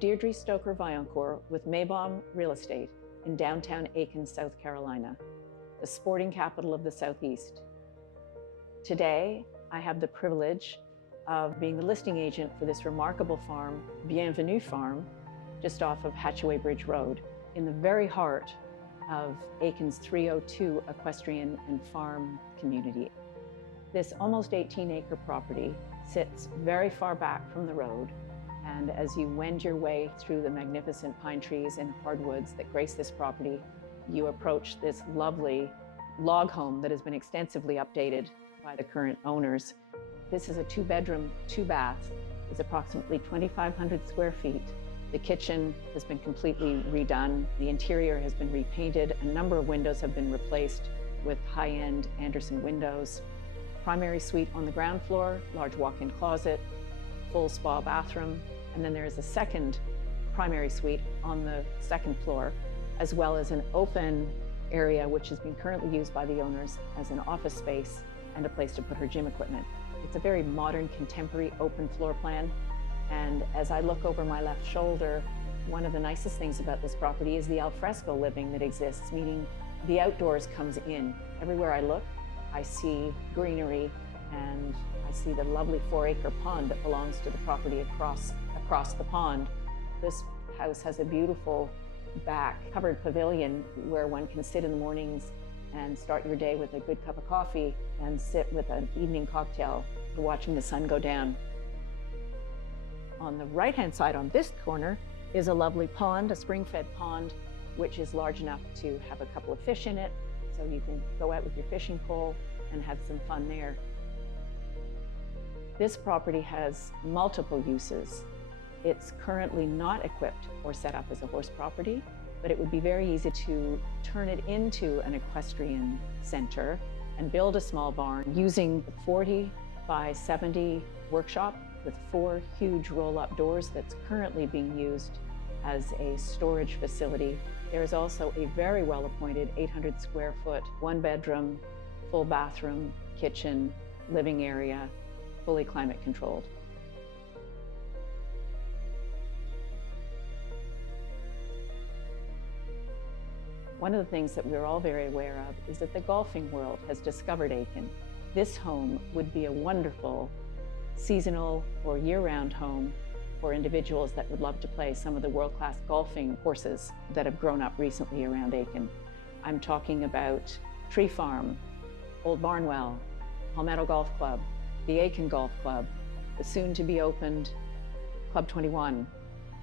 Deirdre Stoker-Vaillancourt with Maybaum Real Estate in downtown Aiken, South Carolina, the sporting capital of the Southeast. Today, I have the privilege of being the listing agent for this remarkable farm, Bienvenue Farm, just off of Hatchaway Bridge Road, in the very heart of Aiken's 302 equestrian and farm community. This almost 18-acre property sits very far back from the road, and as you wend your way through the magnificent pine trees and hardwoods that grace this property, you approach this lovely log home that has been extensively updated by the current owners. This is a 2-bedroom, 2-bath. It's approximately 2,500 square feet. The kitchen has been completely redone. The interior has been repainted. A number of windows have been replaced with high-end Anderson windows. Primary suite on the ground floor, large walk-in closet, full spa bathroom, and then there is a second primary suite on the second floor, as well as an open area which has been currently used by the owners as an office space and a place to put her gym equipment. It's a very modern, contemporary, open floor plan. And as I look over my left shoulder, one of the nicest things about this property is the alfresco living that exists, meaning the outdoors comes in. Everywhere I look, I see greenery, and I see the lovely 4-acre pond that belongs to the property across the pond. This house has a beautiful back covered pavilion where one can sit in the mornings and start your day with a good cup of coffee and sit with an evening cocktail watching the sun go down. On the right-hand side on this corner is a lovely pond, a spring-fed pond, which is large enough to have a couple of fish in it, so you can go out with your fishing pole and have some fun there. This property has multiple uses. It's currently not equipped or set up as a horse property, but it would be very easy to turn it into an equestrian center and build a small barn using the 40 by 70 workshop with 4 huge roll-up doors that's currently being used as a storage facility. There is also a very well-appointed 800 square foot, 1-bedroom, full bathroom, kitchen, living area, fully climate controlled. One of the things that we're all very aware of is that the golfing world has discovered Aiken. This home would be a wonderful seasonal or year-round home for individuals that would love to play some of the world-class golfing courses that have grown up recently around Aiken. I'm talking about Tree Farm, Old Barnwell, Palmetto Golf Club, the Aiken Golf Club, the soon-to-be-opened Club 21,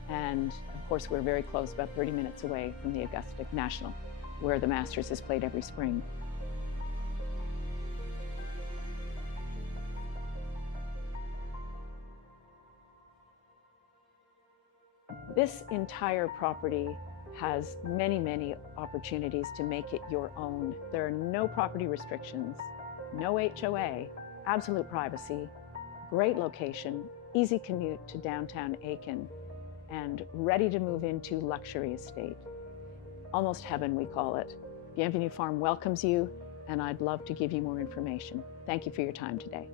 and of course we're very close, about 30 minutes away from the Augusta National, where the Masters is played every spring. This entire property has many, many opportunities to make it your own. There are no property restrictions, no HOA, absolute privacy, great location, easy commute to downtown Aiken, and ready to move into luxury estate. Almost heaven, we call it. Bienvenue Farm welcomes you, and I'd love to give you more information. Thank you for your time today.